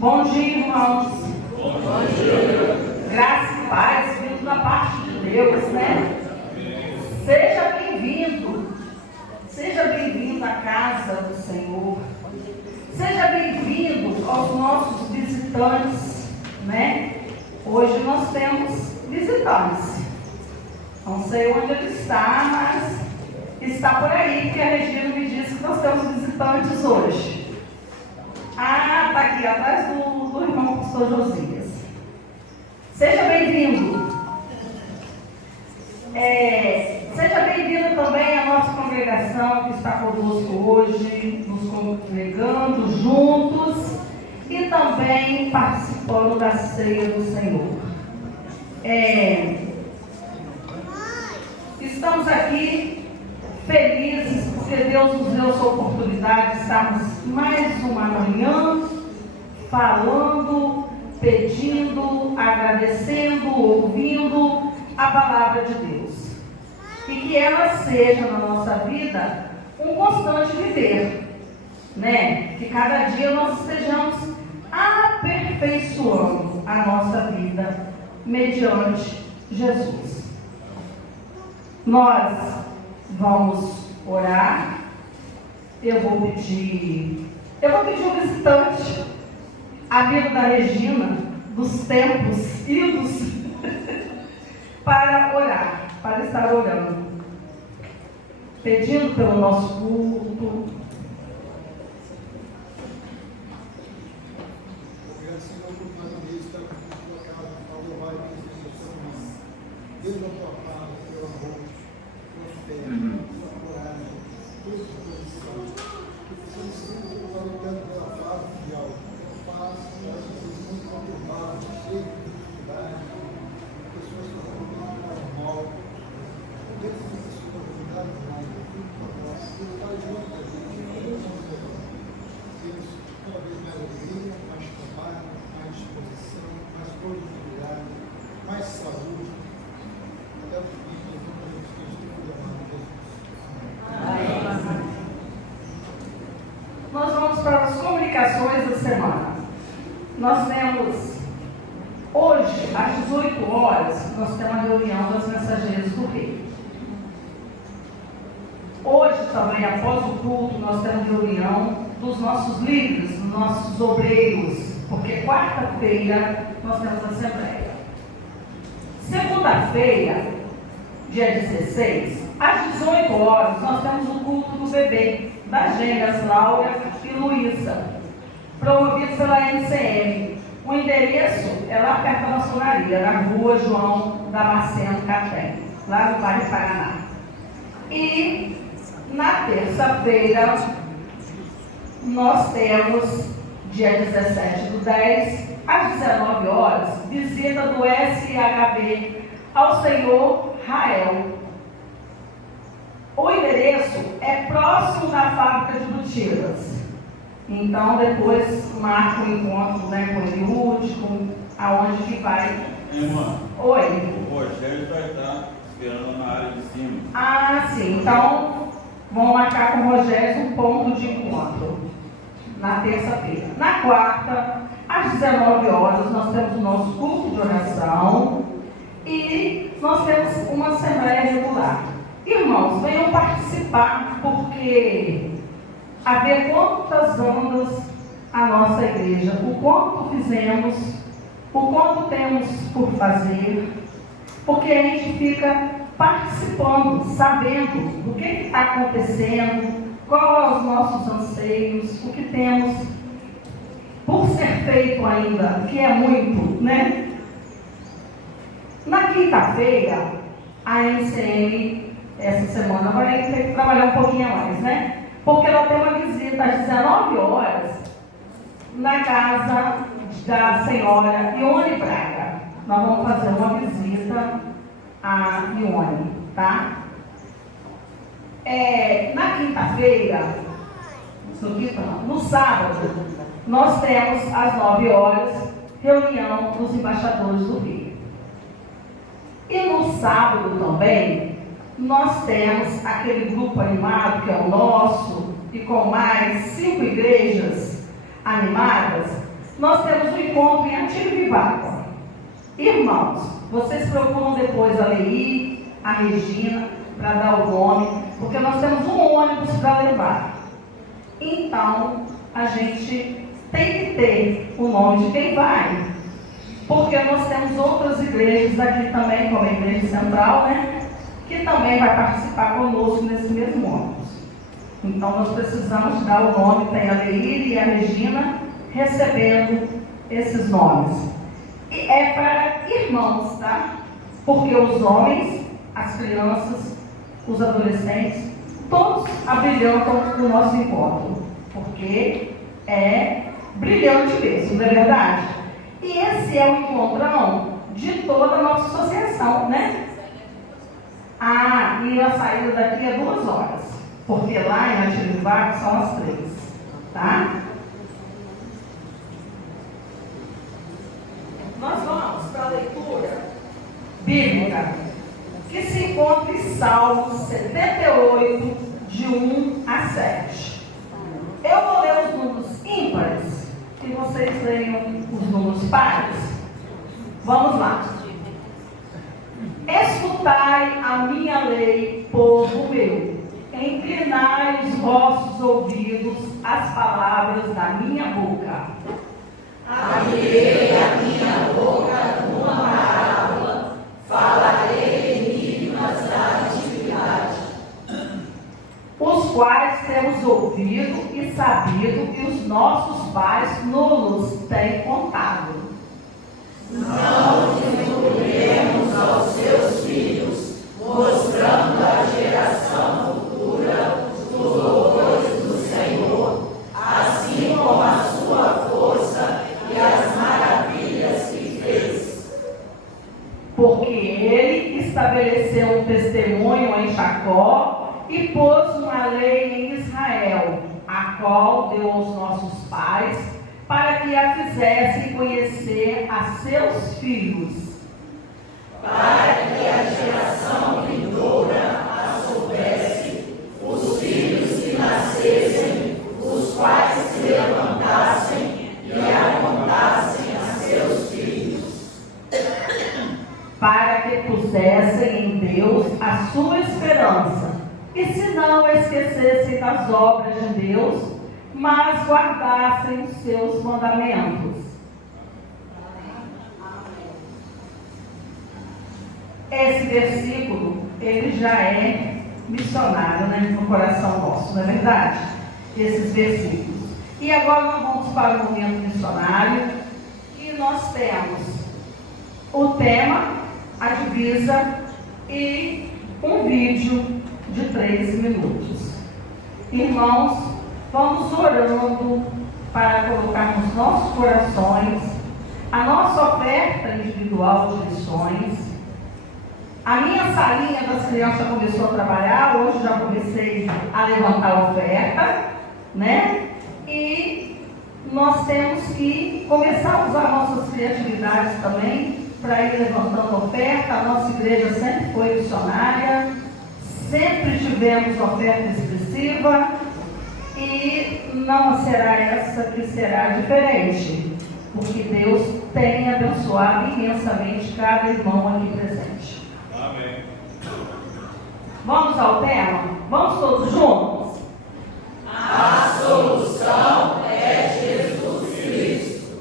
Bom dia, irmãos. Bom dia. Graça e paz vindo da parte de Deus, né? Seja bem-vindo. Seja bem-vindo à casa do Senhor. Seja bem-vindo aos nossos visitantes, né? Hoje nós temos visitantes. Não sei onde ele está, mas está por aí, porque a Regina me disse que nós temos visitantes hoje. Ah, está aqui atrás do irmão pastor Josias. Seja bem-vindo. Seja bem-vindo também à nossa congregação que está conosco hoje, nos congregando juntos e também participando da ceia do Senhor. Estamos aqui felizes porque Deus nos deu essa oportunidade de estarmos mais uma manhã falando, pedindo, agradecendo, ouvindo a palavra de Deus. E que ela seja na nossa vida um constante viver, né? Que cada dia nós estejamos aperfeiçoando a nossa vida mediante Jesus. Nós vamos orar. Eu vou pedir um visitante, amigo da Regina, dos tempos idos, para orar, para estar orando, pedindo pelo nosso culto. Obrigado, Senhor, por mais uma vez estar aqui na tua casa, para louvar e abençoar. Deus da tua paz, teu amor, tua fé, tua coragem, tua disposição. Que possamos sempre estar lutando pela paz mundial. Paz, nós somos muito conturbados, cheios de dificuldade, pessoas que estão vivendo mal. Deus tem essa oportunidade mais do que para nós. Deus está junto com a gente, Deus cada vez mais alegria, mais trabalho, mais disposição, mais produtividade, mais saúde. Até o fim, em nome de Jesus Cristo, Amém. Nós vamos para as comunicações da semana. Nós temos hoje, às 18 horas, nós temos a reunião das mensageiras do Rei. Hoje também, após o culto, nós temos reunião dos nossos líderes, dos nossos obreiros, porque quarta-feira nós temos assembleia. Segunda-feira, dia 16, às 18 horas, nós temos o culto do bebê, das gêmeas Laura e Luísa, promovido pela MCM. O endereço é lá perto da maçonaria, na rua João Damasceno Catem, lá no bairro Paraná. E na terça-feira, nós temos, dia 17/10, às 19 horas, visita do SHB ao senhor Rael. O endereço é próximo da fábrica de Butiras. Então, depois marca um encontro, né, com o Eliúde, com aonde que vai. Irmã, Oi. o Rogério vai estar esperando na área de cima. Ah, sim. Então, vamos marcar com o Rogério um ponto de encontro na terça-feira. Na quarta, às 19 horas, nós temos o nosso culto de oração e nós temos uma assembleia regular. Irmãos, venham participar, porque a ver quantas andas a nossa igreja, o quanto fizemos, o quanto temos por fazer, porque a gente fica participando, sabendo do que está acontecendo, quais os nossos anseios, o que temos por ser feito ainda, que é muito, né? Na quinta-feira, a MCM, essa semana, vai ter que trabalhar um pouquinho mais, né? Porque ela tem uma visita às 19 horas na casa da senhora Ione Braga. Nós vamos fazer uma visita a Ione, tá? Na quinta-feira, no sábado, nós temos às 9 horas reunião dos embaixadores do Rio. E no sábado também, nós temos aquele grupo animado que é o nosso, e com mais 5 igrejas animadas, nós temos um encontro em Antigo Viváqua. Irmãos, vocês procuram depois a Leí, a Regina, para dar o nome, porque nós temos um ônibus para levar. Então, a gente tem que ter o nome de quem vai, porque nós temos outras igrejas aqui também, como a Igreja Central, né, que também vai participar conosco nesse mesmo ônibus. Então, nós precisamos dar o nome, tem a Leíra e a Regina recebendo esses nomes. E é para irmãos, tá? Porque os homens, as crianças, os adolescentes, todos abrilhantam o nosso encontro, porque é brilhante mesmo, não é verdade? E esse é o encontrão de toda a nossa associação, né? E a saída daqui é 2 horas, porque lá em Antigo Viváqua são as 3, tá? Nós vamos para a leitura bíblica, que se encontra em Salmos 78, de 1 a 7. Eu vou ler os números ímpares e vocês leiam os números pares. Vamos lá. Escutai a minha lei, povo meu. Inclinai os vossos ouvidos às palavras da minha boca. Abrirei a minha boca numa parábola, falarei enigmas da antiguidade. Os quais temos ouvido e sabido, e os nossos pais nos têm contado. Não divulguemos aos seus filhos, mostrando à geração futura os louvores do Senhor, assim como a sua força e as maravilhas que fez. Porque ele estabeleceu um testemunho em Jacó e pôs uma lei em Israel, a qual deu aos nossos pais, para que a fizessem conhecer a seus filhos. Para que a geração vindoura a soubesse, os filhos que nascessem, os quais se levantassem e a contassem a seus filhos. Para que pusessem em Deus a sua esperança, e se não esquecessem das obras de Deus, mas guardassem os seus mandamentos. Esse versículo, ele já é missionário, né, no coração nosso, não é verdade? Esses versículos. E agora nós vamos para o momento missionário, e nós temos o tema, a divisa e um vídeo de 3 minutos. Irmãos, vamos orando para colocarmos nossos corações, a nossa oferta individual de lições. A minha salinha das crianças começou a trabalhar, hoje já comecei a levantar a oferta, né? E nós temos que começar a usar nossas criatividades também para ir levantando a oferta. A nossa igreja sempre foi missionária, sempre tivemos oferta expressiva e não será essa que será diferente, porque Deus tem abençoado imensamente cada irmão aqui presente. Amém. Vamos ao tema? Vamos todos juntos? A solução é Jesus Cristo.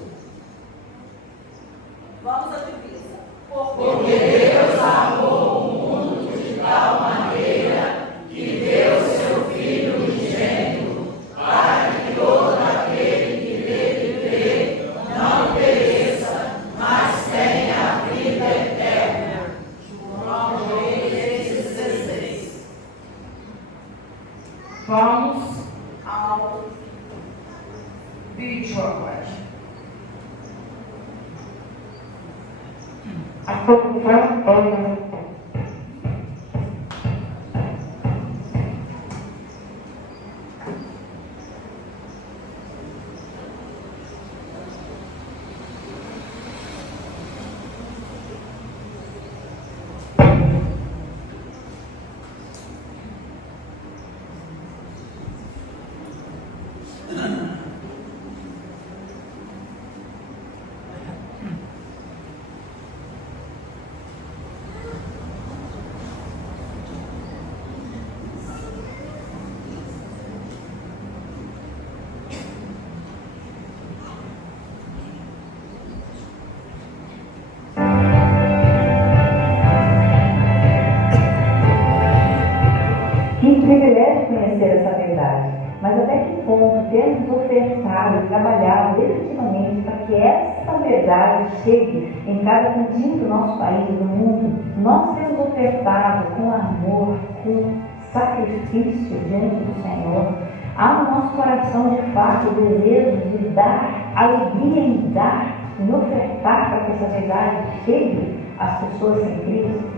Vamos à divisa. Porque Deus amou o mundo de tal maneira que deu seu Filho unigênito, para que todo aquele que nele crê não pereça, mas tenha a vida eterna. João 3,16. Vamos ao vídeo agora. A solução é Mas até que ponto temos ofertado e trabalhado efetivamente para que essa verdade chegue em cada cantinho do nosso país e do mundo? Nós temos ofertado com amor, com sacrifício diante do Senhor. Há no nosso coração, de fato, o desejo de dar, alegria em dar, em ofertar para que essa verdade chegue às pessoas sem Cristo.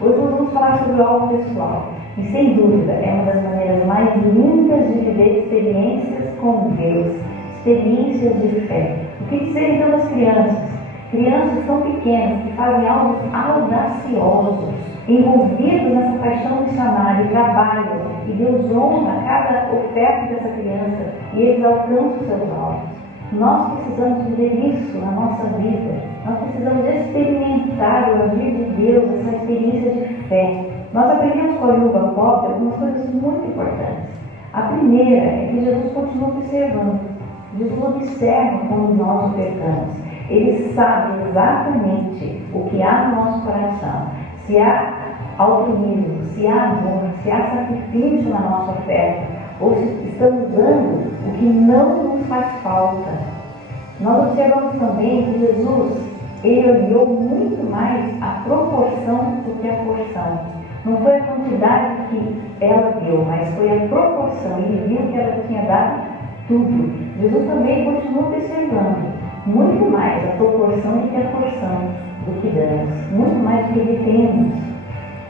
Hoje nós vamos falar sobre o algo pessoal. E sem dúvida é uma das maneiras mais lindas de viver experiências com Deus, experiências de fé. O que dizer então das crianças? Crianças tão pequenas que fazem algo audaciosos, envolvidos nessa paixão missionária, trabalham, e Deus honra cada oferta dessa criança e eles alcançam os seus alvos. Nós precisamos viver isso na nossa vida. Nós precisamos experimentar o agir de Deus, essa experiência de fé. Nós aprendemos com a viúva pobre algumas coisas muito importantes. A primeira é que Jesus continua observando. Jesus observa quando nós ofertamos. Ele sabe exatamente o que há no nosso coração. Se há altruísmo, se há amor, se há sacrifício na nossa oferta, ou se estamos dando o que não nos faz falta. Nós observamos também que Jesus, ele olhou muito mais a proporção do que a porção. Não foi a quantidade que ela deu, mas foi a proporção. Ele viu que ela tinha dado tudo. Jesus também continua observando muito mais a proporção do que a porção do que damos, muito mais do que retemos.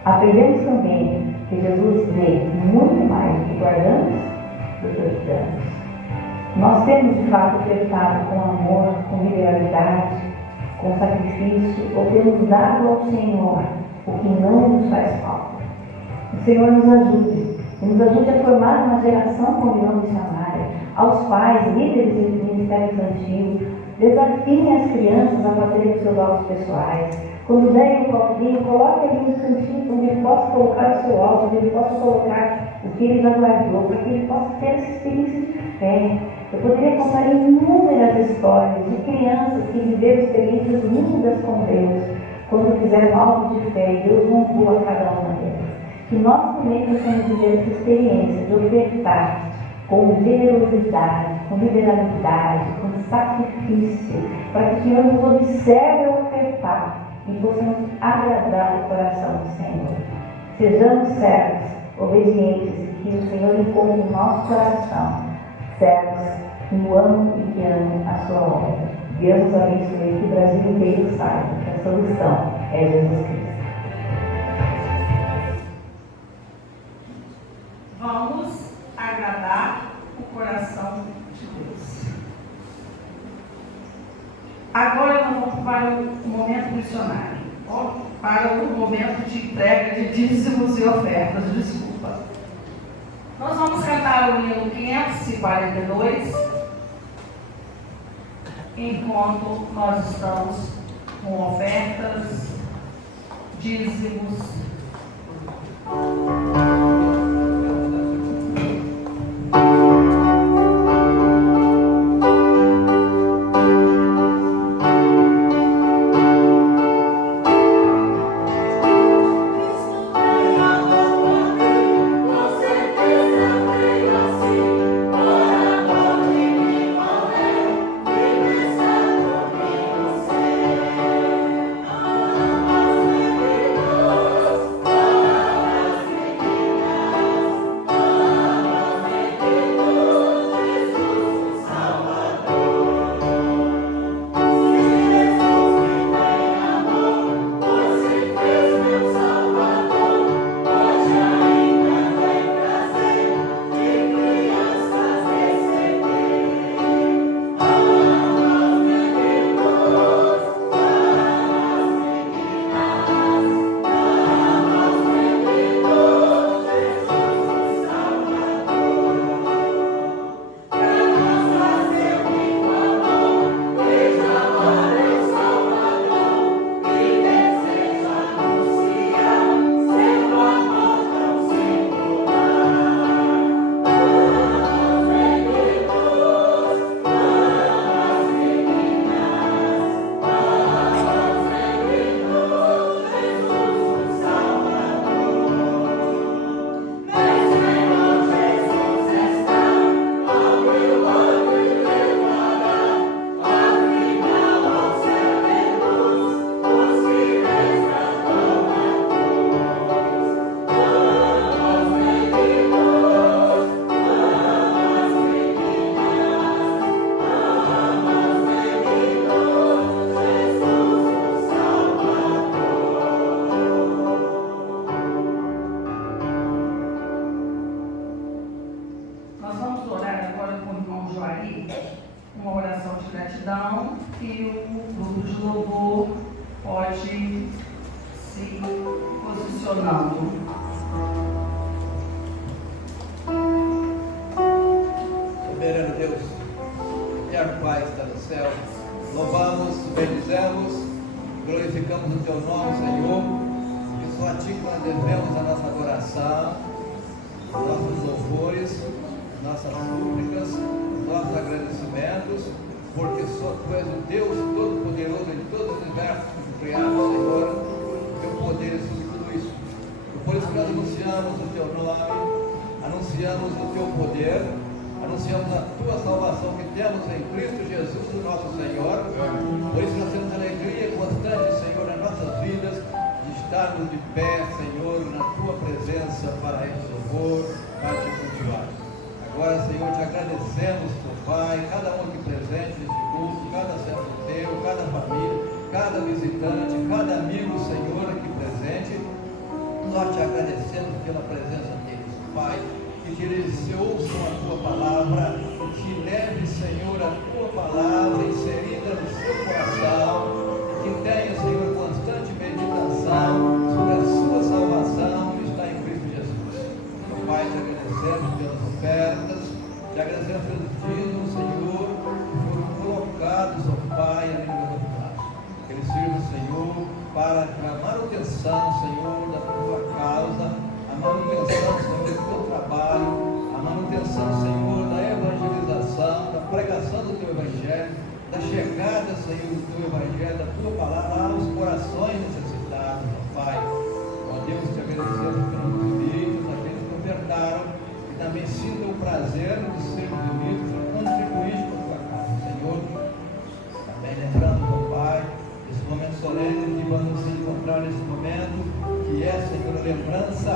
Aprendemos também que Jesus vê muito mais do que guardamos do que o que damos. Nós temos de fato ofertado com amor, com liberalidade, com sacrifício, ou temos dado ao Senhor o que não nos faz falta. O Senhor nos ajude, e nos ajude a formar uma geração com visão missionária. Aos pais, líderes do Ministério Infantil, desafiem as crianças a fazerem os seus alvos pessoais. Quando derem um copinho, coloque ali no cantinho onde ele possa colocar o seu alvo, onde ele possa colocar o que ele já guardou, para que ele possa ter essa experiência de fé. Eu poderia contar inúmeras histórias de crianças que viveram experiências lindas com Deus, quando fizeram algo de fé, e Deus honrou a cada uma delas. Que nós também possamos viver essa experiência de ofertar com generosidade, com liberalidade, com sacrifício, para que o Senhor nos observe a ofertar e possamos agradar o coração do Senhor. Sejamos servos, obedientes, e que o Senhor encontre no nosso coração servos que o amam e que amam a sua obra. Deus nos abençoe e que o Brasil inteiro saiba que a solução é Jesus Cristo. Vamos agradar o coração de Deus. Agora nós vamos para o momento missionário, para o momento de entrega de dízimos e ofertas. Desculpa. Nós vamos cantar o hino 542, enquanto nós estamos com ofertas, dízimos. Deus se posicionando. Soberano Deus, eterno Pai está no céu, louvamos, bendizemos, glorificamos o Teu nome, Senhor, que só a Ti que nós devemos a nossa adoração, nossos louvores, nossas súplicas, nossos agradecimentos, porque só Tu és o Deus Todo-Poderoso em todos os universos criados, Senhor, o Teu poder é sobre tudo isso. E por isso que nós anunciamos o Teu nome, anunciamos o Teu poder, anunciamos a Tua salvação que temos em Cristo Jesus, o nosso Senhor. Por isso nós temos alegria constante, Senhor, nas nossas vidas, de estarmos de pé, Senhor, na Tua presença para este louvor, para te cultuar. Agora, Senhor, te agradecemos, Teu Pai, cada um aqui presente neste culto, cada servo Teu, cada família, cada visitante, cada amigo, Senhor, aqui presente. Nós te agradecemos pela presença deles, Pai, que eles ouçam a Tua palavra, que leve, Senhor, a Tua palavra inserida no seu coração, que tenha, Senhor, constante meditação sobre a sua salvação que está em Cristo Jesus. Meu Pai, te agradecemos pelas ofertas, te agradecemos pelos dízimos, Senhor, que foram colocados, ó Pai, ali no meu braço. Que eles sirvam, Senhor, para a manutenção, Senhor, da Tua causa, a manutenção, Senhor, do Teu trabalho, a manutenção, Senhor, da evangelização, da pregação do Teu Evangelho, da chegada, Senhor, do Teu Evangelho, da Tua palavra aos corações necessitados, ó Pai. Ó Deus, te agradecemos pelos filhos, aqueles que ofertaram, e também sintam o prazer de sermos unidos e contribuir com a Tua casa, Senhor. Também lembrando, ó Pai, esse momento solene que vamos nos encontrar nesse momento, que é, Senhor, a lembrança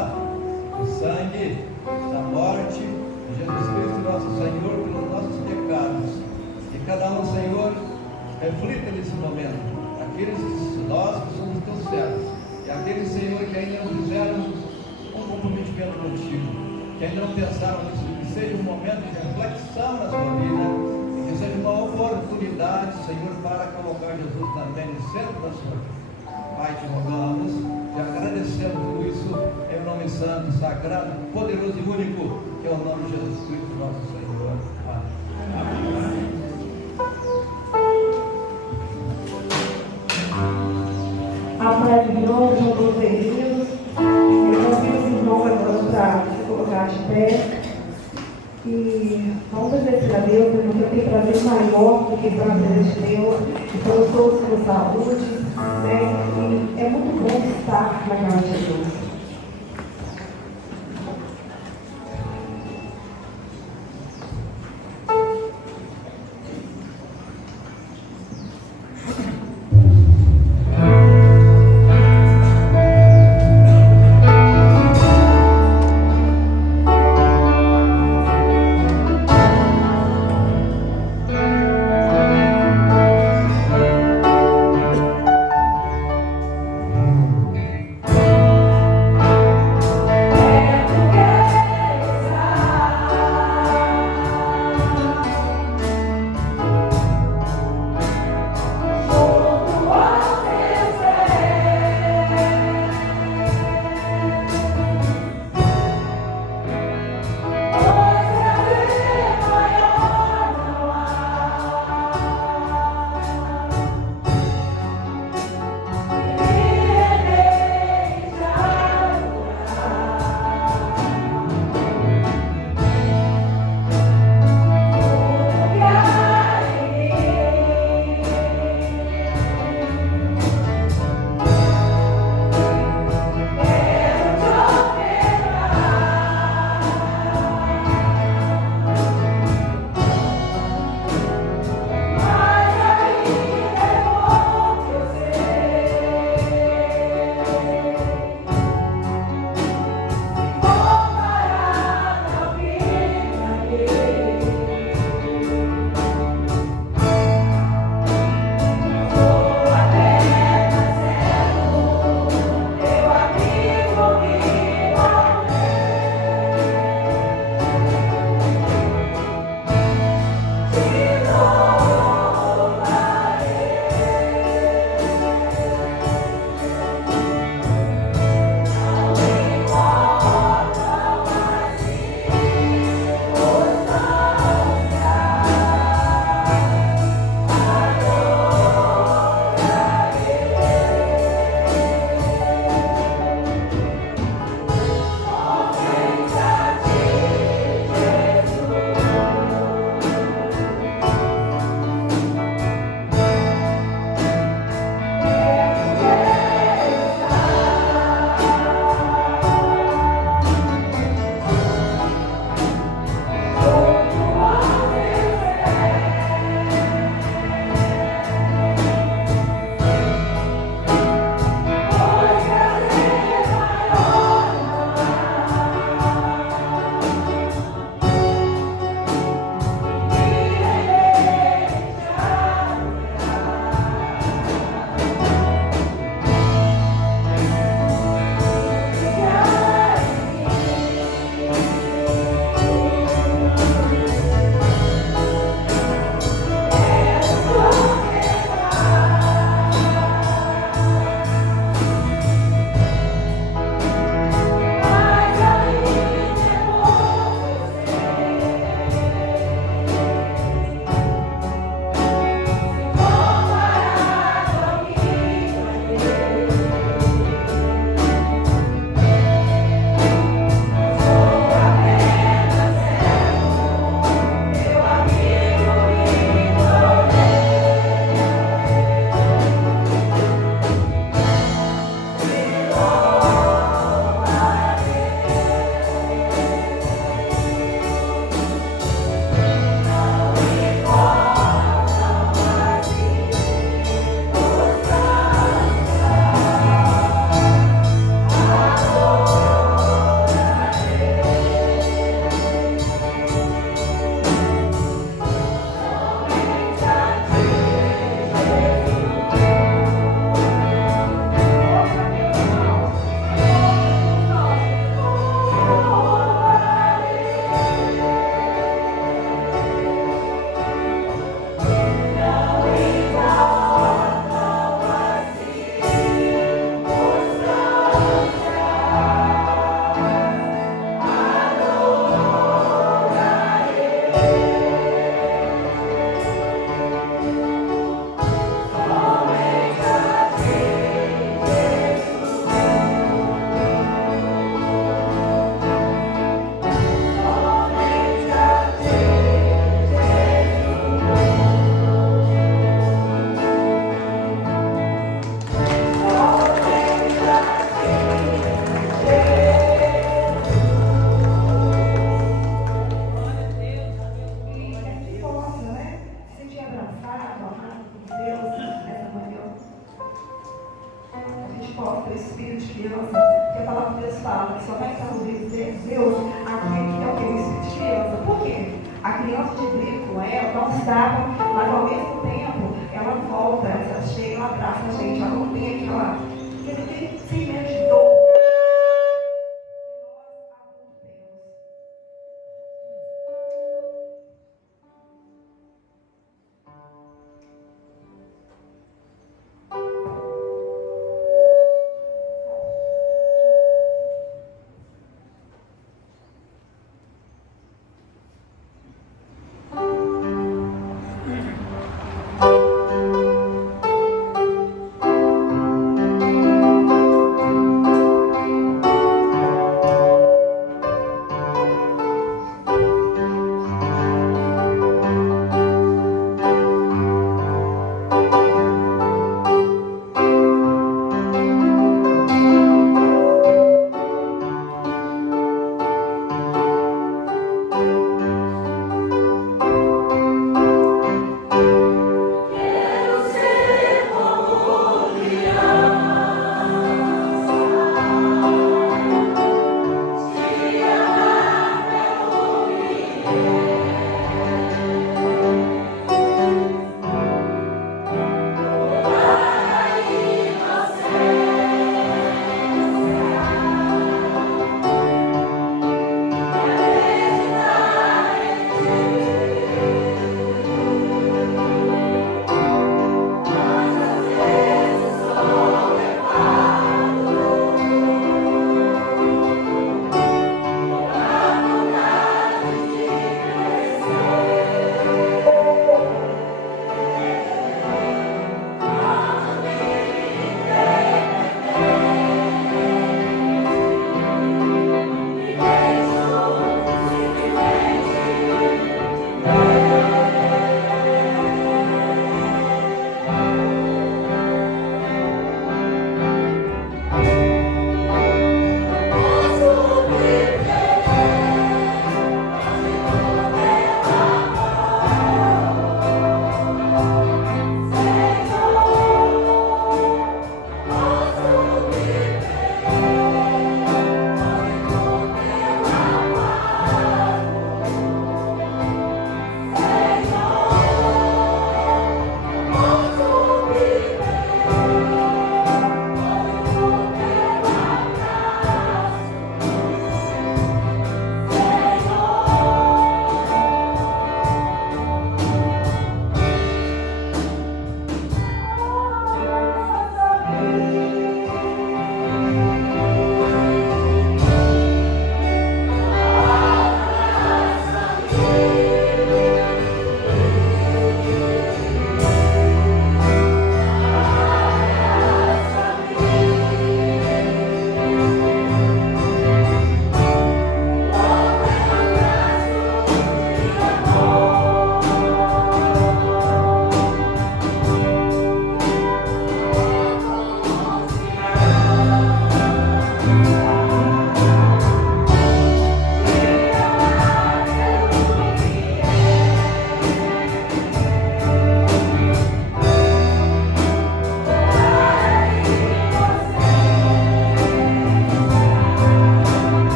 do sangue, da morte de Jesus Cristo, nosso Senhor, pelos nossos pecados. Que cada um, Senhor, reflita nesse momento, aqueles de nós que somos teus servos, e aqueles, Senhor, que ainda não fizeram um comprometimento contigo, que ainda não pensaram nisso, que seja um momento de reflexão na sua vida, e que seja uma oportunidade, Senhor, para colocar Jesus também no centro da sua vida. Pai, te rogamos, te agradecemos por isso, em nome santo, sagrado, poderoso e único, que é o nome de Jesus Cristo, nosso Senhor. Amém. A paz de Deus, irmãos queridos, eu convido os irmãos agora para se colocar de pé e vamos agradecer a Deus, porque não tem prazer maior do que para a presença de Deus e pelos todos com saúde, né? E é muito bom estar na casa de Deus. de Deus, aquele que é o que? O espírito de criança. Por quê? A criança de brinco com ela não estava, mas ao mesmo tempo ela volta, ela chega, ela abraça a gente, ela não tem aquele sentimento de dor.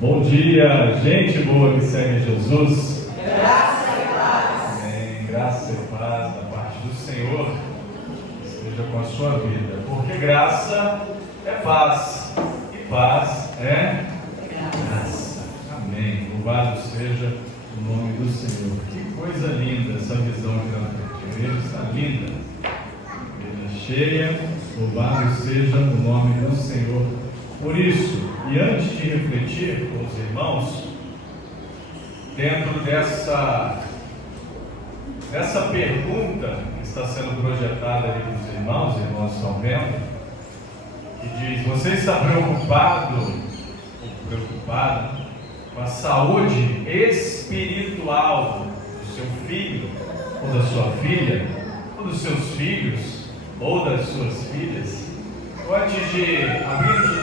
Bom dia, gente boa que segue Jesus. Graça e paz. Amém. Graça e paz da parte do Senhor esteja com a sua vida. Porque graça é paz e paz é graça. Amém. Louvado seja o nome do Senhor. Que coisa linda essa visão aqui na frente. A igreja está linda. A igreja cheia. Louvado seja o nome do Senhor. Por isso, e antes de refletir com os irmãos, dentro dessa pergunta que está sendo projetada ali para os irmãos estão vendo, que diz: você está preocupado ou preocupada com a saúde espiritual do seu filho, ou da sua filha, ou dos seus filhos, ou das suas filhas? Antes de abrirmos o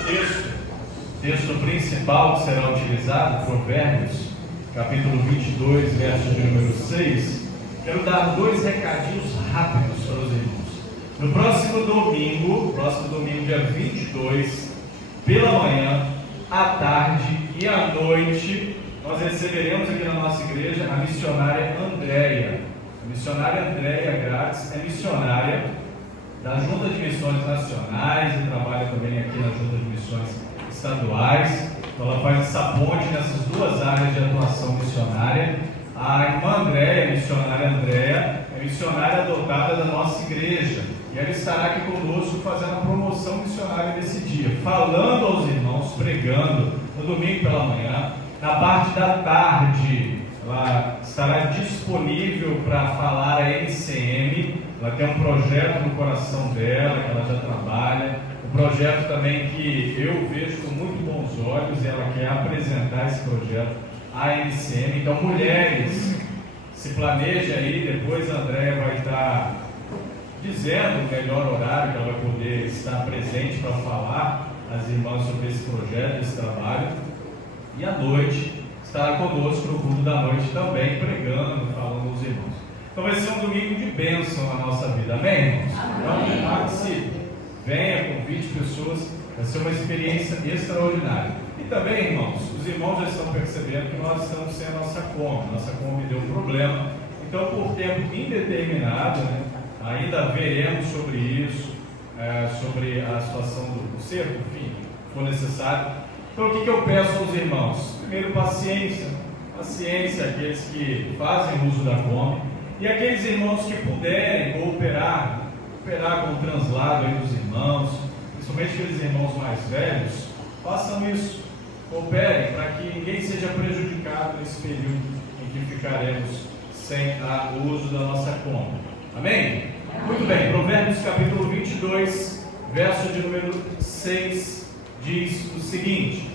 texto principal que será utilizado, Provérbios, capítulo 22, verso de número 6, quero dar 2 recadinhos rápidos para os irmãos. No próximo domingo, dia 22, pela manhã, à tarde e à noite, nós receberemos aqui na nossa igreja a missionária Andréia. A missionária Andréia Grátis é missionária da Junta de Missões Nacionais e trabalha também aqui na Junta de Missões Estaduais. Então ela faz essa ponte nessas 2 áreas de atuação missionária. A irmã Andréia, a missionária Andréia, é missionária adotada da nossa igreja, e ela estará aqui conosco fazendo a promoção missionária desse dia, falando aos irmãos, pregando no domingo pela manhã. Na parte da tarde, ela estará disponível para falar a MCM. Ela tem um projeto no coração dela, que ela já trabalha, um projeto também que eu vejo com muito bons olhos, e ela quer apresentar esse projeto à MCM. Então, mulheres, se planeja aí, depois a Andréia vai estar dizendo o melhor horário que ela vai poder estar presente para falar às irmãs sobre esse projeto, esse trabalho. E à noite estará conosco no culto da noite também, pregando, falando aos irmãos. Então vai ser um domingo de bênção na nossa vida, amém, irmãos? Amém. Então participe, venha, convide pessoas, vai ser uma experiência extraordinária. E também, irmãos, os irmãos já estão percebendo que nós estamos sem a nossa Kombi deu um problema, então por tempo indeterminado, né, ainda veremos sobre isso, sobre a situação do cerco, enfim, se for necessário. Então o que eu peço aos irmãos? Primeiro, paciência, aqueles que fazem uso da Kombi, e aqueles irmãos que puderem cooperar com o translado aí dos irmãos, principalmente aqueles irmãos mais velhos, façam isso, cooperem para que ninguém seja prejudicado nesse período em que ficaremos sem o uso da nossa Kombi. Amém? Muito bem, Provérbios capítulo 22, verso de número 6, diz o seguinte: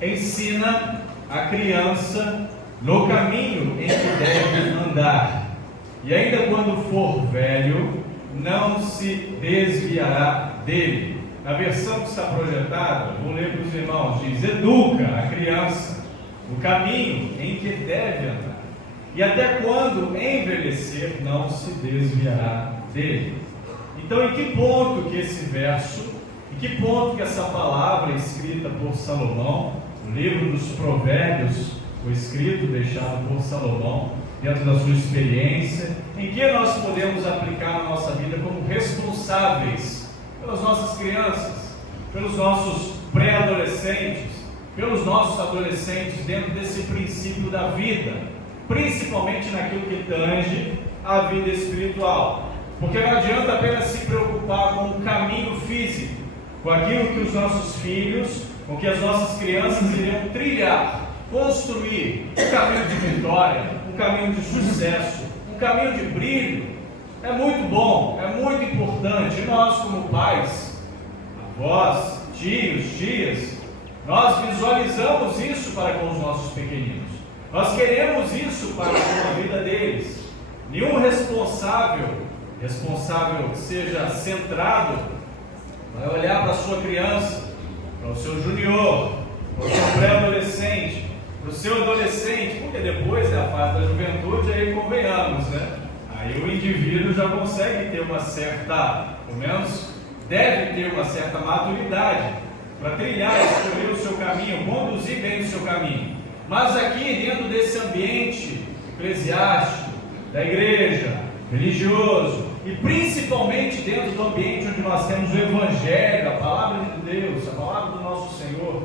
ensina a criança no caminho em que deve andar, e ainda quando for velho, não se desviará dele. Na versão que está projetada, vou ler para os irmãos, diz: educa a criança no caminho em que deve andar, e até quando envelhecer, não se desviará dele. Então, em que ponto que esse verso, em que ponto que essa palavra escrita por Salomão, o livro dos Provérbios, foi escrito, deixado por Salomão, dentro da sua experiência, em que nós podemos aplicar na nossa vida como responsáveis pelas nossas crianças, pelos nossos pré-adolescentes, pelos nossos adolescentes, dentro desse princípio da vida, principalmente naquilo que tange a vida espiritual. Porque não adianta apenas se preocupar com o caminho físico, com aquilo que os nossos filhos, com que as nossas crianças irão trilhar, construir um caminho de vitória, um caminho de sucesso, um caminho de brilho. É muito bom, é muito importante. E nós, como pais, avós, tios, tias, nós visualizamos isso para com os nossos pequeninos. Nós queremos isso para com a vida deles. Nenhum responsável que seja centrado, vai olhar para a sua criança, para o seu junior, para o seu pré-adolescente, para o seu adolescente, porque depois da fase da juventude, aí convenhamos, né? Aí o indivíduo já consegue ter uma certa, pelo menos deve ter uma certa maturidade. para trilhar, escolher o seu caminho, conduzir bem o seu caminho. Mas aqui, dentro desse ambiente eclesiástico, da igreja, religioso, e principalmente dentro do ambiente onde nós temos o Evangelho, a palavra de Deus, a palavra do nosso Senhor,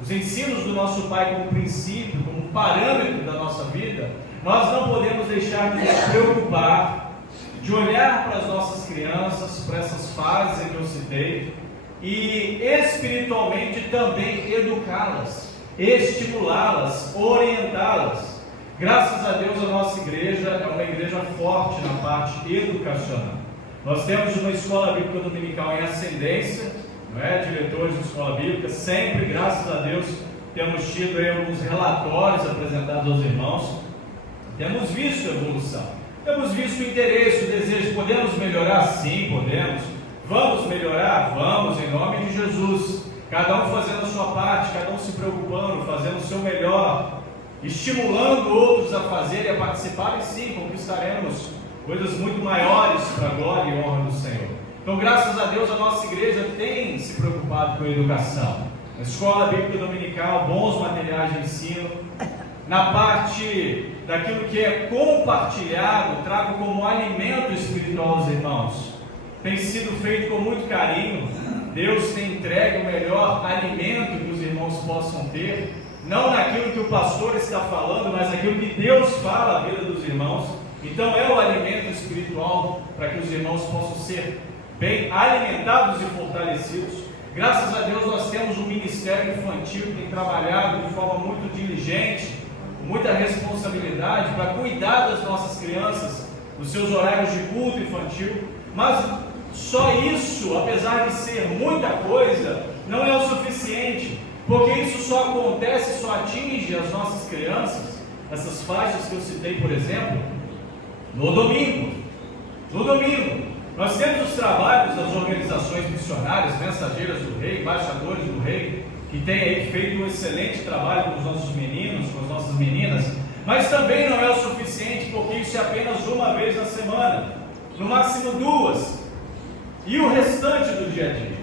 os ensinos do nosso Pai como princípio, como parâmetro da nossa vida, nós não podemos deixar de nos preocupar, de olhar para as nossas crianças, para essas fases que eu citei, e espiritualmente também educá-las, estimulá-las, orientá-las. Graças a Deus a nossa igreja é uma igreja forte na parte educacional. Nós temos uma escola bíblica dominical em ascendência, não é? Diretores de escola bíblica, sempre, graças a Deus, temos tido aí alguns relatórios apresentados aos irmãos, temos visto a evolução, temos visto o interesse, o desejo. Podemos melhorar? Sim, podemos. Vamos melhorar? Vamos, em nome de Jesus. Cada um fazendo a sua parte, cada um se preocupando, fazendo o seu melhor, estimulando outros a fazer e a participar, e sim, conquistaremos coisas muito maiores para a glória e honra do Senhor. Então, graças a Deus, a nossa igreja tem se preocupado com a educação. A escola bíblica dominical, bons materiais de ensino, na parte daquilo que é compartilhado, trago como alimento espiritual aos irmãos. Tem sido feito com muito carinho. Deus tem entregue o melhor alimento que os irmãos possam ter, não naquilo que o pastor está falando, mas naquilo que Deus fala à vida dos irmãos. Então é o alimento espiritual para que os irmãos possam ser bem alimentados e fortalecidos. Graças a Deus nós temos um ministério infantil que tem trabalhado de forma muito diligente, com muita responsabilidade para cuidar das nossas crianças, dos seus horários de culto infantil. Mas só isso, apesar de ser muita coisa, não é o suficiente, porque isso só acontece, só atinge as nossas crianças, essas faixas que eu citei, por exemplo, no domingo. No domingo, nós temos os trabalhos das organizações missionárias, mensageiras do Rei, embaixadores do Rei, que têm aí feito um excelente trabalho com os nossos meninos, com as nossas meninas, mas também não é o suficiente, porque isso é apenas uma vez na semana, no máximo 2, e o restante do dia a dia.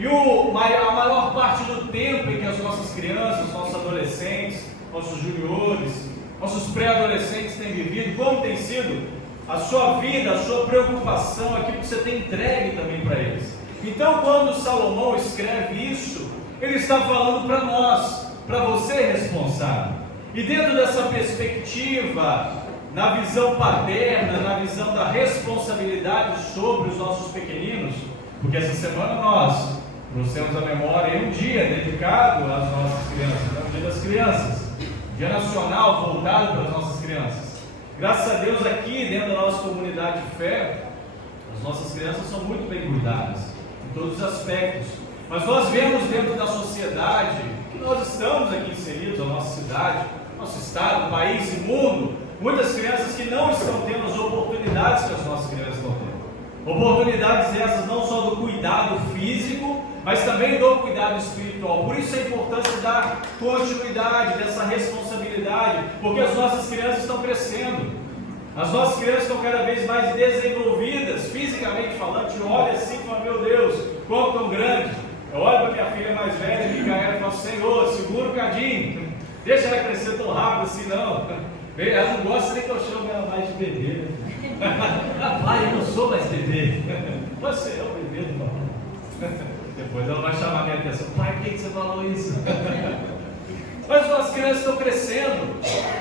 E a maior parte do tempo em que as nossas crianças, nossos adolescentes, nossos juniores, nossos pré-adolescentes têm vivido, como tem sido a sua vida, a sua preocupação, aquilo que você tem entregue também para eles. Então, quando Salomão escreve isso, ele está falando para nós, para você responsável. E dentro dessa perspectiva, na visão paterna, na visão da responsabilidade sobre os nossos pequeninos, porque essa semana nós trouxemos à memória um dia dedicado às nossas crianças, o Dia das Crianças, Dia Nacional voltado para as nossas crianças. Graças a Deus, aqui dentro da nossa comunidade de fé, as nossas crianças são muito bem cuidadas, em todos os aspectos. Mas nós vemos dentro da sociedade, que nós estamos aqui inseridos, a nossa cidade, nosso estado, país e mundo, muitas crianças que não estão tendo as oportunidades que as nossas crianças estão tendo. Oportunidades essas não só do cuidado físico, mas também do cuidado espiritual. Por isso a importância da continuidade, dessa responsabilidade, porque as nossas crianças estão crescendo. As nossas crianças estão cada vez mais desenvolvidas, fisicamente falando. Eu olho assim e falo, meu Deus, como tão grande. Eu olho para minha filha mais velha, Micaela, e falo, Senhor, segura o cadinho, deixa ela crescer tão rápido assim, não. Ela não gosta nem que eu chamo ela mais de bebê. Pai, eu não sou mais bebê. Você é o bebê do papai. Depois ela vai chamar a minha atenção. Pai, por que você falou isso? Mas as crianças estão crescendo.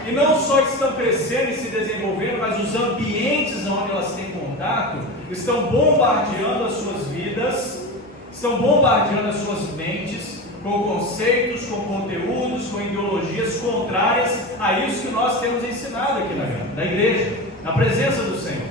E não só estão crescendo e se desenvolvendo, mas os ambientes onde elas têm contato estão bombardeando as suas vidas, estão bombardeando as suas mentes com conceitos, com conteúdos, com ideologias contrárias a isso que nós temos ensinado aqui na igreja, na presença do Senhor.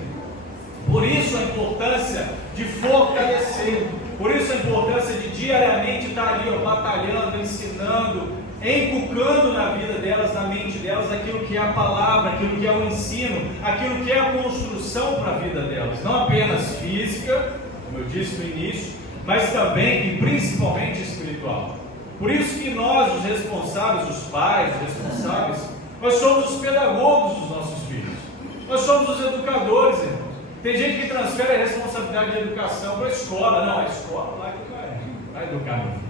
Por isso a importância de fortalecer, por isso a importância de diariamente estar ali, batalhando, ensinando, inculcando na vida delas, na mente delas, aquilo que é a palavra, aquilo que é o ensino, aquilo que é a construção para a vida delas, não apenas física, como eu disse no início, mas também e principalmente espiritual. Por isso que nós, os responsáveis, os pais, os responsáveis, nós somos os pedagogos dos nossos filhos, nós somos os educadores, irmãos. Tem gente que transfere a responsabilidade de educação para a escola. Não, a escola lá que vai educar meu filho.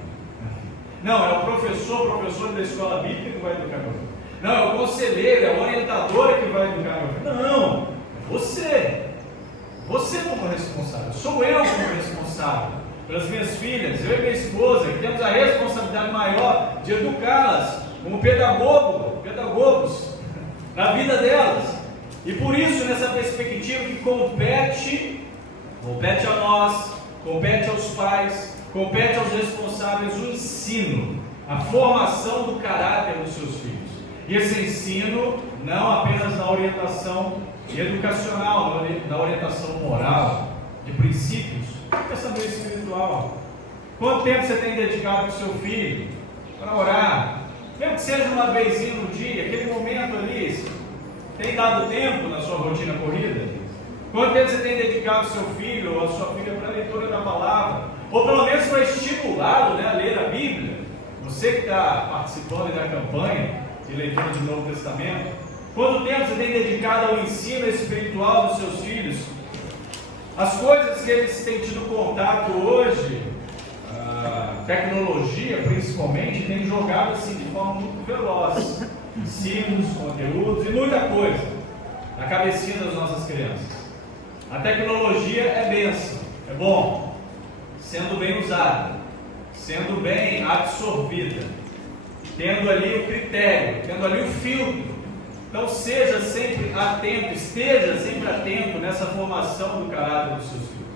Não, é o professor da escola bíblica que vai educar meu filho. Não, é o conselheiro, é a orientadora que vai educar meu filho. Não, é você. Você como responsável. Sou eu como responsável pelas minhas filhas, eu e minha esposa, que temos a responsabilidade maior de educá-las como pedagogos na vida delas. E por isso, nessa perspectiva que compete a nós, compete aos pais, compete aos responsáveis o ensino, a formação do caráter dos seus filhos. E esse ensino não apenas na orientação educacional, na orientação moral, de princípios, mas também espiritual. Quanto tempo você tem dedicado para o seu filho para orar? Mesmo que seja uma vezinha no dia, aquele momento ali, tem dado tempo na sua rotina corrida? Quanto tempo você tem dedicado ao seu filho ou à sua filha para a leitura da palavra? Ou pelo menos para estimulá-lo, a ler a Bíblia? Você que está participando da campanha de leitura do Novo Testamento, quanto tempo você tem dedicado ao ensino espiritual dos seus filhos? As coisas que eles têm tido contato hoje, a tecnologia principalmente, tem jogado assim de forma muito veloz ensinos, conteúdos e muita coisa na cabecinha das nossas crianças. A tecnologia é bênção, é bom, sendo bem usada, sendo bem absorvida, tendo ali o critério, tendo ali o filtro. Então seja sempre atento, esteja sempre atento nessa formação do caráter dos seus filhos.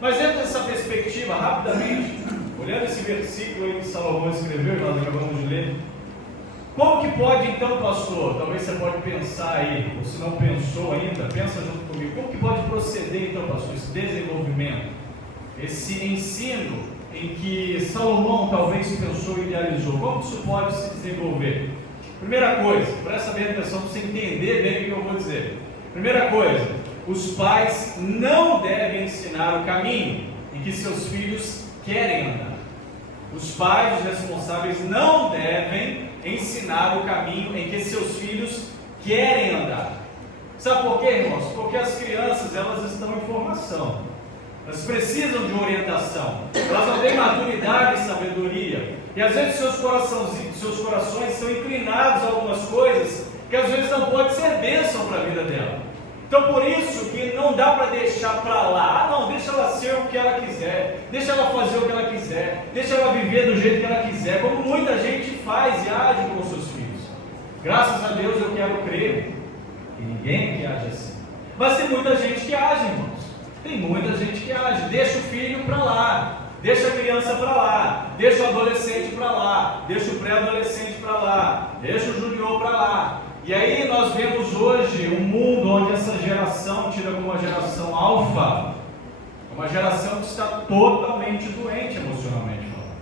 Mas dentro dessa perspectiva, rapidamente, olhando esse versículo aí que Salomão escreveu, nós acabamos de ler, como que pode então, pastor, talvez você pode pensar aí, ou se não pensou ainda, pensa junto comigo, como que pode proceder então, pastor, esse desenvolvimento, esse ensino em que Salomão talvez pensou e idealizou, como que isso pode se desenvolver? Primeira coisa, presta bem atenção para você entender bem o que eu vou dizer. Primeira coisa, os pais não devem ensinar o caminho em que seus filhos querem andar. Os pais, os responsáveis, não devem ensinar o caminho em que seus filhos querem andar. Sabe por quê, irmãos? Porque as crianças, elas estão em formação. Elas precisam de orientação. Elas não têm maturidade e sabedoria. E às vezes seus corações são inclinados a algumas coisas que às vezes não pode ser bênção para a vida dela. Então por isso que não dá para deixar para lá. Não, deixa ela ser o que ela quiser, deixa ela fazer o que ela quiser, deixa ela viver do jeito que ela quiser, como muita gente faz e age com os seus filhos. Graças a Deus eu quero crer que ninguém que age assim. Mas tem muita gente que age, irmãos. Tem muita gente que age. Deixa o filho para lá, deixa a criança para lá, deixa o adolescente para lá, deixa o pré-adolescente para lá, deixa o junior para lá. E aí nós vemos hoje um mundo onde essa geração, tida como uma geração alfa, uma geração que está totalmente doente emocionalmente falando,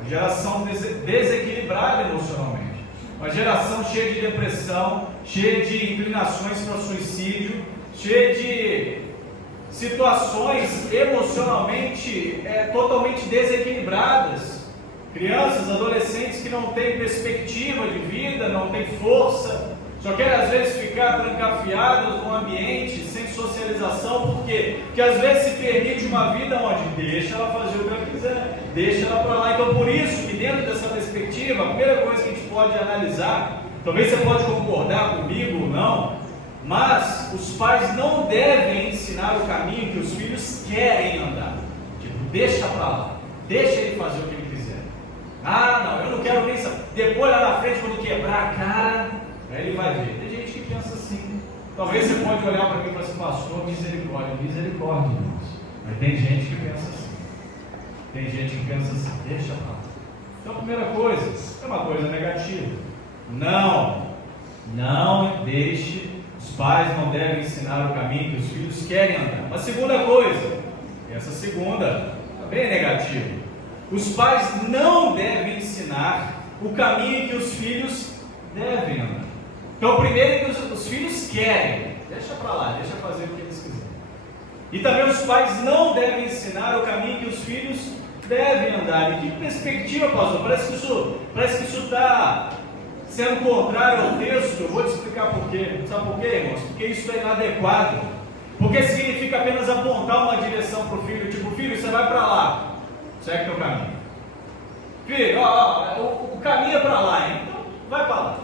uma geração desequilibrada emocionalmente, uma geração cheia de depressão, cheia de inclinações para o suicídio, cheia de situações emocionalmente totalmente desequilibradas. Crianças, adolescentes que não têm perspectiva de vida, não têm força, só querem às vezes ficar trancafiados num ambiente sem socialização. Por quê? Porque às vezes se permite uma vida onde deixa ela fazer o que ela quiser, deixa ela para lá. Então por isso que dentro dessa perspectiva, a primeira coisa que a gente pode analisar, talvez você pode concordar comigo ou não, mas os pais não devem ensinar o caminho que os filhos querem andar. Tipo, deixa para lá, deixa ele fazer o que ele quiser. Ah, não, eu não quero nem saber. Depois lá na frente, quando quebrar a cara, aí ele vai ver. Tem gente que pensa assim. Talvez você pode olhar para mim e falar assim, pastor, misericórdia, irmãos. Mas tem gente que pensa assim. Tem gente que pensa assim, deixa para lá. Então a primeira coisa, é uma coisa negativa. Não deixe. Os pais não devem ensinar o caminho que os filhos querem andar. Uma segunda coisa, essa segunda também é negativa. Os pais não devem ensinar o caminho que os filhos devem andar. Então, primeiro é que os filhos querem, deixa para lá, deixa fazer o que eles quiserem. E também os pais não devem ensinar o caminho que os filhos devem andar. Em que perspectiva, pastor? Parece que isso está sendo contrário ao texto. Eu vou te explicar por quê. Sabe por quê, irmãos? Porque isso é inadequado. Porque significa apenas apontar uma direção para o filho. Tipo, filho, você vai para lá, segue teu caminho. Filho, o caminho é para lá, hein? Então vai para lá.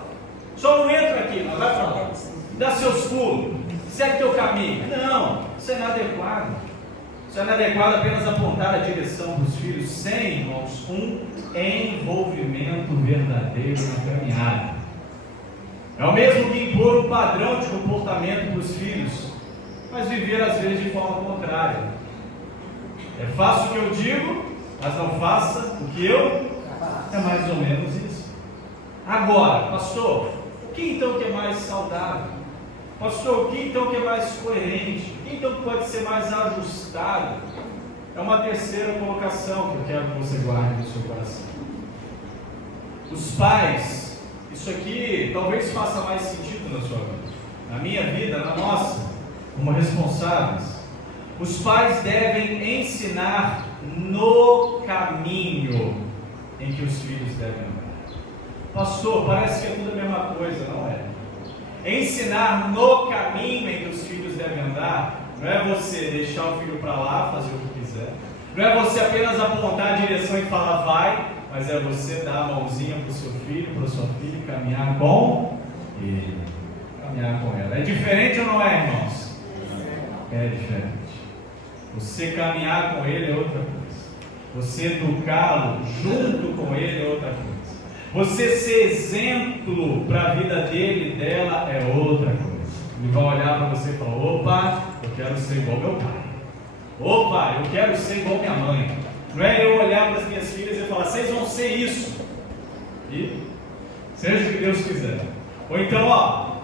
Só não entra aqui, mas vai para lá. Dá seus pulos, segue teu caminho. Não, isso é inadequado. Isso é inadequado apenas apontar a direção para os filhos, sem, irmãos, um envolvimento verdadeiro na caminhada. É o mesmo que impor um padrão de comportamento para os filhos, mas viver às vezes de forma contrária. É faça o que eu digo, mas não faça o que eu. É mais ou menos isso. Agora, pastor, o que então que é mais saudável? Pastor, o que então que é mais coerente? O que então que pode ser mais ajustado? É uma terceira colocação que eu quero que você guarde no seu coração. Os pais, isso aqui talvez faça mais sentido na sua vida, na minha vida, na nossa, como responsáveis. Os pais devem ensinar no caminho em que os filhos devem andar. Pastor, parece que é tudo a mesma coisa, não é? Ensinar no caminho em que os filhos devem andar não é você deixar o filho para lá, fazer o que quiser. Não é você apenas apontar a direção e falar vai, mas é você dar a mãozinha para o seu filho, para a sua filha e caminhar com ele. Caminhar com ela. É diferente ou não é, irmãos? É diferente. Você caminhar com ele é outra coisa. Você educá-lo junto com ele é outra coisa. Você ser exemplo para a vida dele e dela é outra coisa. Ele vai olhar para você e falar: opa, eu quero ser igual meu pai. Opa, eu quero ser igual minha mãe. Não é eu olhar para as minhas filhas e falar: vocês vão ser isso. E seja o que Deus quiser. Ou então,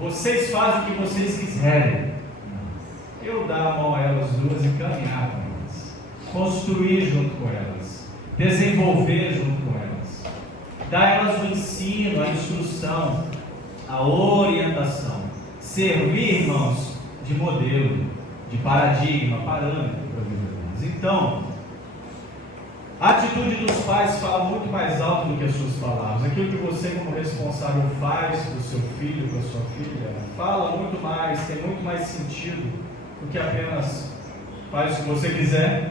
vocês fazem o que vocês quiserem. Eu dar a mão a elas duas e caminhar com elas. Construir junto com elas. Desenvolver junto com elas. Dar a elas o ensino, a instrução, a orientação. Servir, irmãos, de modelo, de paradigma, parâmetro para a vida delas. Então, a atitude dos pais fala muito mais alto do que as suas palavras. Aquilo que você, como responsável, faz para o seu filho, para a sua filha, fala muito mais, tem muito mais sentido do que apenas faz o que você quiser,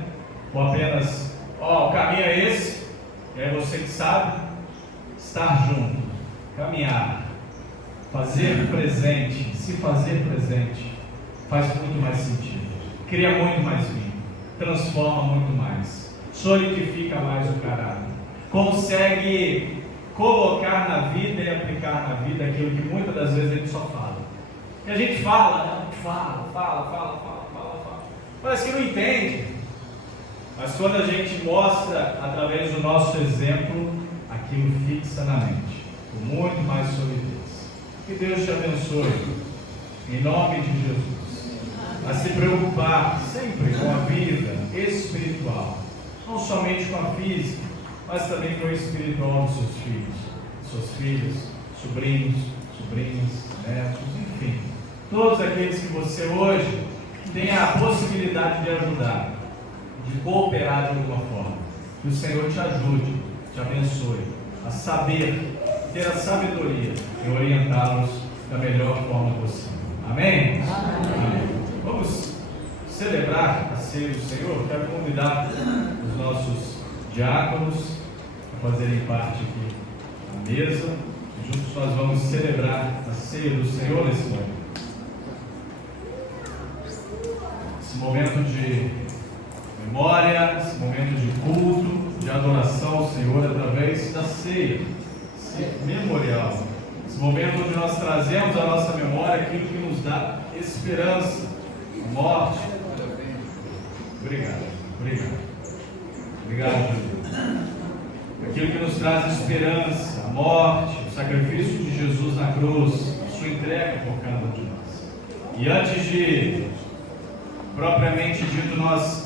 ou apenas, o caminho é esse, e é você que sabe. Estar junto, caminhar, fazer presente, se fazer presente, faz muito mais sentido, cria muito mais vínculo, transforma muito mais, solidifica mais o caráter, consegue colocar na vida e aplicar na vida aquilo que muitas das vezes a gente só fala. E a gente fala, né? Fala. Parece que não entende. Mas quando a gente mostra através do nosso exemplo, aquilo fixa na mente, com muito mais solidez. Que Deus te abençoe, em nome de Jesus, a se preocupar sempre com a vida espiritual, não somente com a física, mas também com o espiritual dos seus filhos, suas filhas, sobrinhos, sobrinhas, netos, enfim, todos aqueles que você hoje tem a possibilidade de ajudar, de cooperar de alguma forma. Que o Senhor te ajude, te abençoe a saber, ter a sabedoria em orientá-los da melhor forma possível. Amém? Amém. Vamos celebrar a ceia do Senhor. Quero convidar os nossos diáconos a fazerem parte aqui da mesa. Juntos nós vamos celebrar a ceia do Senhor nesse momento. Esse momento de memória, esse momento de culto, de adoração ao Senhor através da ceia memorial. Esse momento onde nós trazemos à nossa memória aquilo que nos dá esperança, a morte. Obrigado, Jesus. Aquilo que nos traz esperança, a morte, o sacrifício de Jesus na cruz, a sua entrega por cada um de nós. E antes de, propriamente dito, nós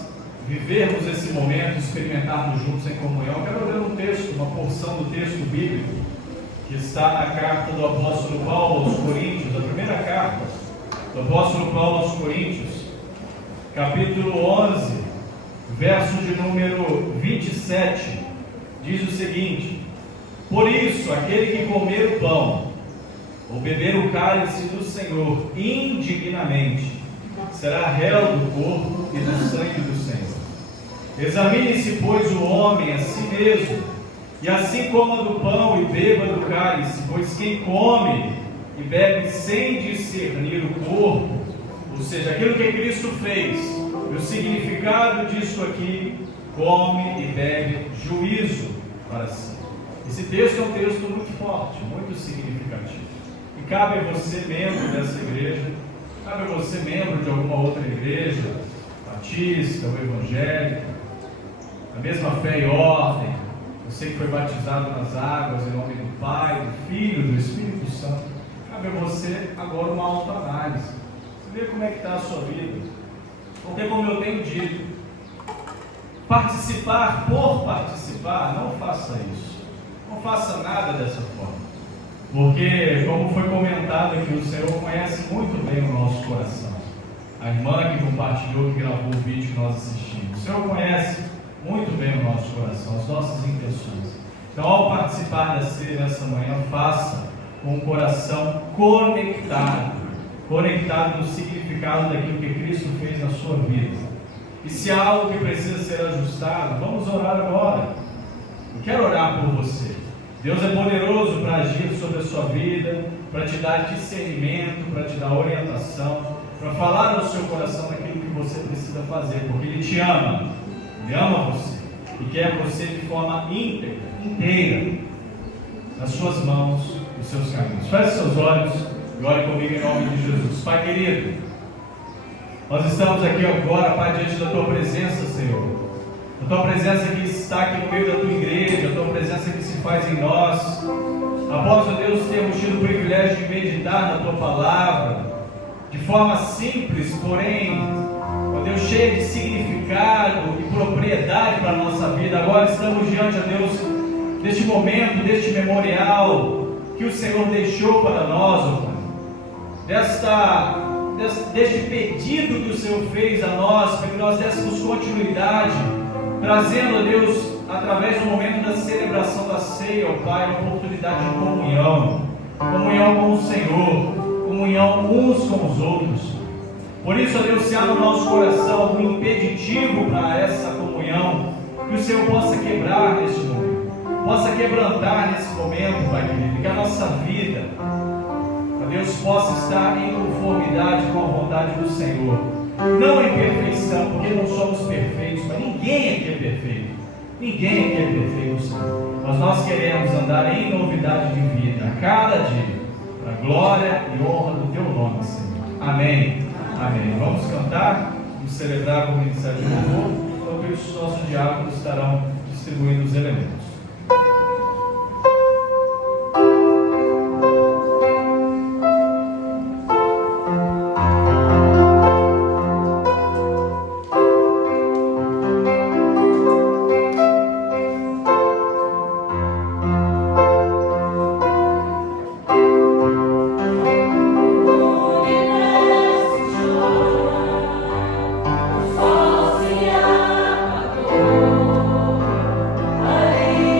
vivermos esse momento, experimentarmos juntos em comunhão, eu quero ler um texto, uma porção do texto bíblico que está na carta do apóstolo Paulo aos Coríntios, a primeira carta do apóstolo Paulo aos Coríntios, capítulo 11, verso de número 27, diz o seguinte: por isso, aquele que comer o pão ou beber o cálice do Senhor indignamente será réu do corpo e do sangue do Senhor. Examine-se, pois, o homem a si mesmo, E assim coma do pão e beba do cálice, pois quem come e bebe sem discernir o corpo, ou seja, aquilo que Cristo fez, e o significado disso aqui, come e bebe juízo para si. Esse texto é um texto muito forte, muito significativo. E cabe a você, membro dessa igreja, cabe a você, membro de alguma outra igreja, batista ou evangélica, a mesma fé e ordem, você que foi batizado nas águas em nome do Pai, do Filho, do Espírito Santo, cabe a você agora uma autoanálise. Você vê como é que está a sua vida. Porque, como eu tenho dito, participar por participar, não faça isso. Não faça nada dessa forma. Porque, como foi comentado aqui, o Senhor conhece muito bem o nosso coração. A irmã que compartilhou, que gravou o vídeo que nós assistimos. O Senhor conhece muito bem o nosso coração, as nossas intenções. Então, ao participar da ceia nessa manhã, faça com o coração conectado no significado daquilo que Cristo fez na sua vida. E se há algo que precisa ser ajustado, vamos orar agora. Eu quero orar por você. Deus é poderoso para agir sobre a sua vida, para te dar discernimento, para te dar orientação, para falar ao seu coração daquilo que você precisa fazer, porque Ele te ama. Ele ama você e quer você de forma inteira, nas suas mãos, nos seus caminhos. Feche seus olhos e ore comigo em nome de Jesus. Pai querido, nós estamos aqui agora, Pai, diante da Tua presença, Senhor. A Tua presença que está aqui no meio da Tua igreja, a Tua presença que se faz em nós. Após, ó Deus, termos tido o privilégio de meditar na Tua palavra, de forma simples, porém, ó Deus, cheia de significado e propriedade para a nossa vida. Agora estamos diante, ó Deus, deste momento, deste memorial que o Senhor deixou para nós, ó Pai. Deste pedido que o Senhor fez a nós, para que nós dessemos continuidade, trazendo a Deus, através do momento da celebração da ceia, ó Pai, a oportunidade de comunhão com o Senhor, comunhão uns com os outros. Por isso, ó Deus, se há no nosso coração algum impeditivo para essa comunhão, que o Senhor possa quebrar neste momento, possa quebrantar nesse momento, Pai querido, que a nossa vida, ó Deus, possa estar em conformidade com a vontade do Senhor, não em perfeição, porque não somos perfeitos, mas ninguém aqui é perfeito, ninguém aqui é perfeito, Senhor, mas nós queremos andar em novidade de vida, a cada dia, para a glória e honra do Teu nome, Senhor. Amém. Amém. Vamos cantar, vamos celebrar com o ministério de louvor, enquanto isso os nossos diáconos estarão distribuindo os elementos. Ali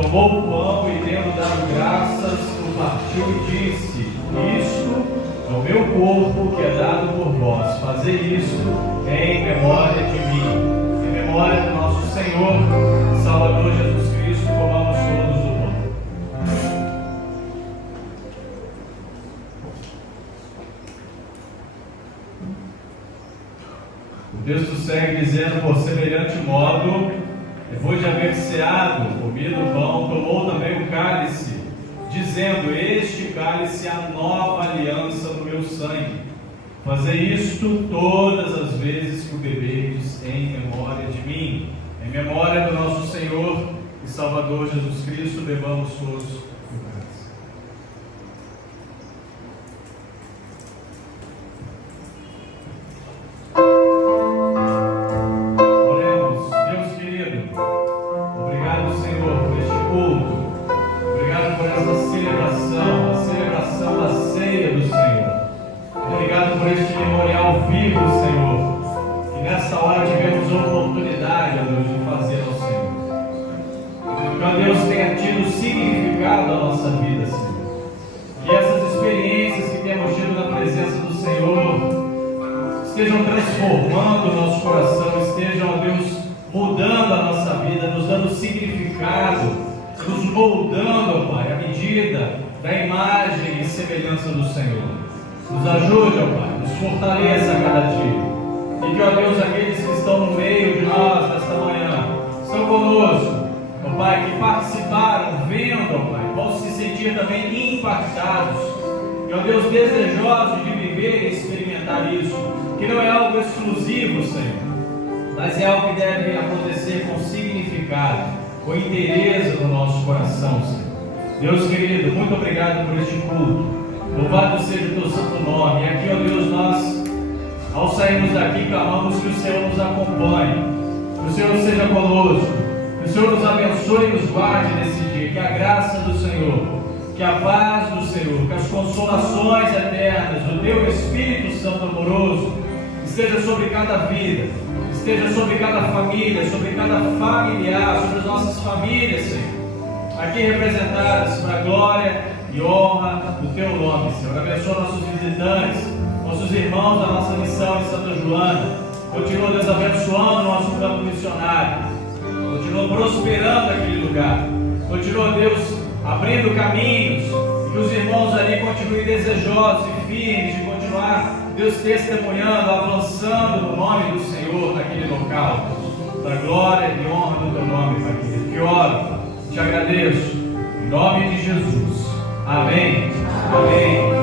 Tomou o pão e, tendo dado graças, o partiu e disse: Isto é o meu corpo que é dado por vós. Fazei isto em memória de mim. Em memória do nosso Senhor e Salvador Jesus Cristo, comamos todos o pão. O texto segue dizendo: por semelhante modo, depois de haver ceado, comido o pão, tomou também o cálice, dizendo: este cálice é a nova aliança no meu sangue. Fazei isto todas as vezes que o beberdes em memória de mim. Em memória do nosso Senhor e Salvador Jesus Cristo, bebamos todos o cálice. Estejam transformando o nosso coração, estejam, ó Deus, mudando a nossa vida, nos dando significado, nos moldando, ó Pai, à medida da imagem e semelhança do Senhor. Nos ajude, ó Pai, nos fortaleça a cada dia. E que, ó Deus, aqueles que estão no meio de nós nesta manhã, estão conosco, ó Pai, que participaram, vendo, ó Pai, possam se sentir também impactados. E, ó Deus, desejosos de viver e experimentar isso. Que não é algo exclusivo, Senhor, mas é algo que deve acontecer com significado, com interesse no nosso coração, Senhor. Deus querido, muito obrigado por este culto. Louvado seja o teu santo nome. E aqui, ó Deus, nós, ao sairmos daqui, clamamos que o Senhor nos acompanhe, que o Senhor seja conosco, que o Senhor nos abençoe e nos guarde nesse dia. Que a graça do Senhor, que a paz do Senhor, que as consolações eternas do teu Espírito Santo amoroso esteja sobre cada vida, esteja sobre cada família, sobre cada familiar, sobre as nossas famílias, Senhor, aqui representadas para a glória e honra do teu nome, Senhor. Abençoa nossos visitantes, nossos irmãos da nossa missão em Santa Joana. Continua, Deus, abençoando o nosso campo missionário, continua prosperando aquele lugar, continua, Deus, abrindo caminhos, que os irmãos ali continuem desejosos e firmes de continuar, Deus, testemunhando, avançando no nome do Senhor naquele local, da glória e honra do teu nome, Pai querido. Que oro, te agradeço, em nome de Jesus. Amém. Amém.